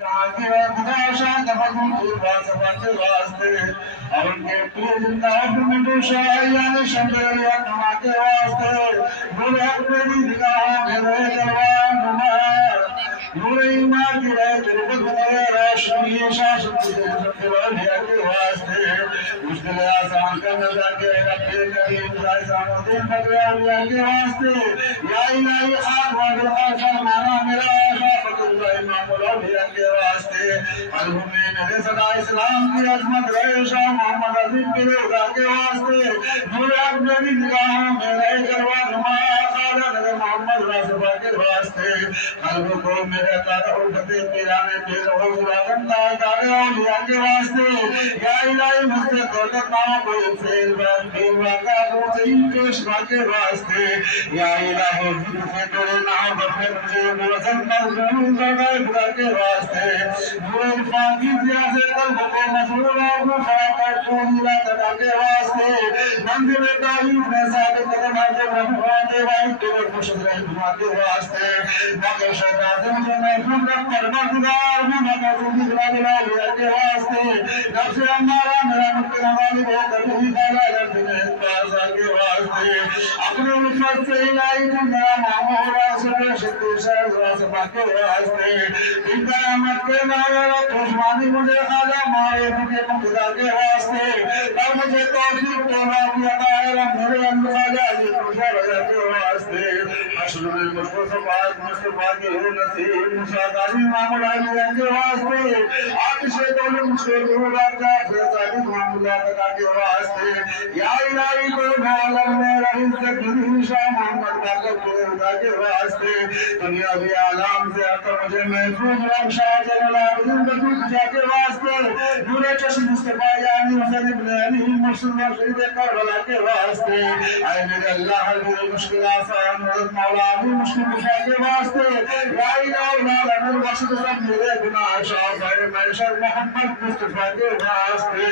آگے خدا تفضل کی واسطے واسطے اور کے پیر زندہ میں شاہیان شمل یا کما کے واسطے نور اپنی نگاہ میرے جوان نمار نور ایمان کی رہ تربت میرے روشنی شاشت کے واسطے مشکل آسان کرنے جاکے رب کریم رائے سامدین بکریا کے واسطے یا الہی خاک وعد خاصا مانا میرا امام الانبیاء کے واسطے المؤمنین میرے صدا اسلام کی عظمت رہے شاہ محمد عظیم کے خدا کے واسطے نور اپنی نگاہوں میں رہ کروا نما خالہ نگر محمد راسبہ کے واسطے قلب کو میرے قدر الفتے پیرانے پیر حضور آدم تاجدار اولیاء کے واسطے یا الہی مجھے دولت نہ کوئی فیل بان بین واقع مرسین پیشوا کے واسطے یا الہی ذکر سے تیرے نام بفر مجھے موزن مظلوم خدا کے واسطے نور فاقی سے قلب کو مسرور اور مخاطر پوزیلا تدا کے واسطے منزل تعلیم میں ثابت قدم حضر رحمان دیوائی تور مشد رحمہ کے واسطے باقی شیطان سے مجھے محفوظ رکھ پرمردگار میں مقصود جلال العالیہ کے واسطے نفس امارہ میرا مقتل غالب ہو کر بھی تعالیٰ لفظ میں اتبازہ کے واسطے اپنے رفت سے الہی تم میرا معمول راسل شکر شہر راسبہ کے واسطے ان قیامت کے نائر خوشمانی مجھے خالہ معایب کے مقدہ کے واسطے اور مجھے توفیق کے واقعی عطائرہ میرے اندر خالہ علی خوشہ رجا کے واسطے حشر میں مجھو سفات مصطفیٰ کے ہو نصیب مشاہدانی معمول علیہ کے واسطے آتش دول مشکل دور راجہ فیصادی معمول علیہ کے واسطے یا الہی کو معلم میں رہی سے گلی شاہ محمد باقر کے خدا کے واسطے دنیا بھی عالم سے آتا مجھے محفوظ رب شاہ جلال عظیم بطور خجا کے واسطے نور چشم مصطفیٰ یعنی حسن ابن علی مرسل و شہید کربلا کے واسطے اے میرے اللہ حضور مشکل آسان حضرت مولا علی مشکل مشاہ کے واسطے یا الہ العالمین بخشد سب میرے گناہ شاہ بھائی محشر محمد مصطفیٰ کے واسطے